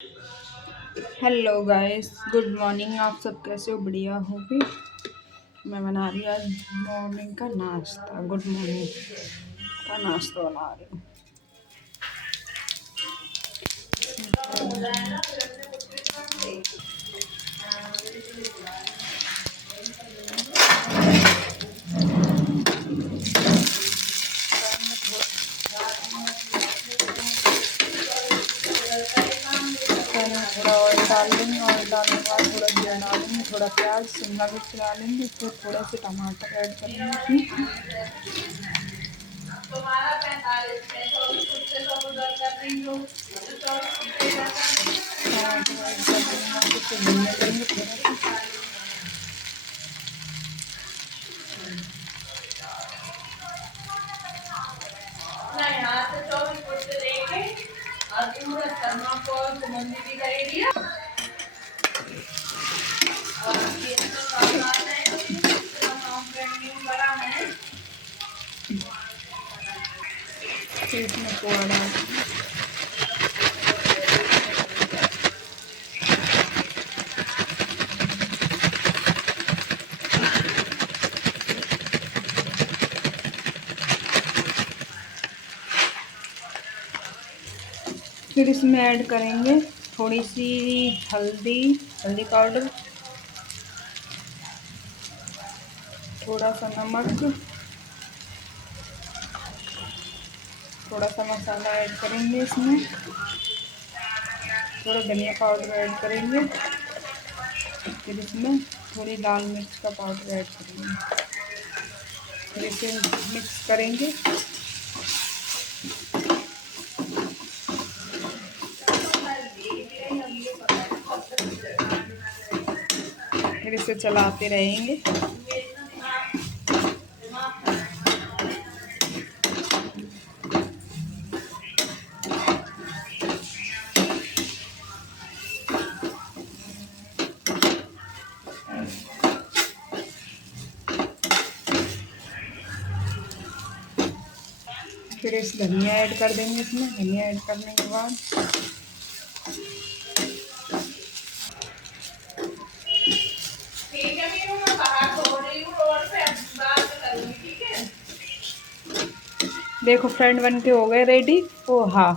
Hello guys, good morning. आप सब कैसे हो? बढ़िया हो भी। मैं बना रही हूँ आज मॉर्निंग का नाश्ता। गुड मॉर्निंग का नाश्ता बना रही हूँ। पैन में थोड़ा ऑयल डाल लेंगे। ऑयल डालने के बाद थोड़ा जीरा डालेंगे, थोड़ा प्याज शिमला मिर्च डालेंगे, फिर थोड़े से टमाटर ऐड करेंगे इसमें। टमाटर ऐड कर देंगे, फिर भुनने देंगे थोड़ा सा। फिर इसमें पोहा डाल देंगे। फिर इसमें ऐड करेंगे थोड़ी सी हल्दी हल्दी पाउडर, थोड़ा सा नमक, थोड़ा सा मसाला ऐड करेंगे इसमें, थोड़ा धनिया पाउडर ऐड करेंगे, फिर इसमें थोड़ी लाल मिर्च का पाउडर ऐड करेंगे। फिर इसे मिक्स करेंगे। फिर इसे चलाते रहेंगे। फिर इस धनिया ऐड कर देंगे इसमें। धनिया ऐड करने के बाद देखो फ्रेंड, बन के हो गए रेडी पोहा।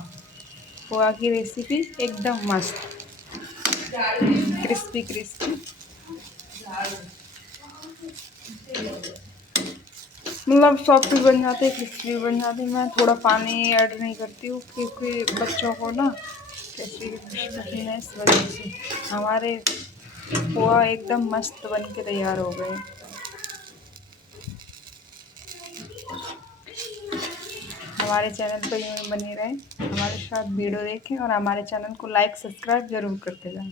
पोहा की रेसिपी एकदम मस्त, क्रिस्पी क्रिस्पी। मतलब सॉफ्ट भी बन जाते हैं, क्रिस्पी भी बन जाते हैं। मैं थोड़ा पानी ऐड नहीं करती हूँ क्योंकि बच्चों को ना कैसी पसंद है, इस वजह से। हमारे पोहा एकदम मस्त बन के तैयार हो गए। हमारे चैनल पर यूँ बने रहें, हमारे साथ वीडियो देखें और हमारे चैनल को लाइक सब्सक्राइब ज़रूर करते जाएं।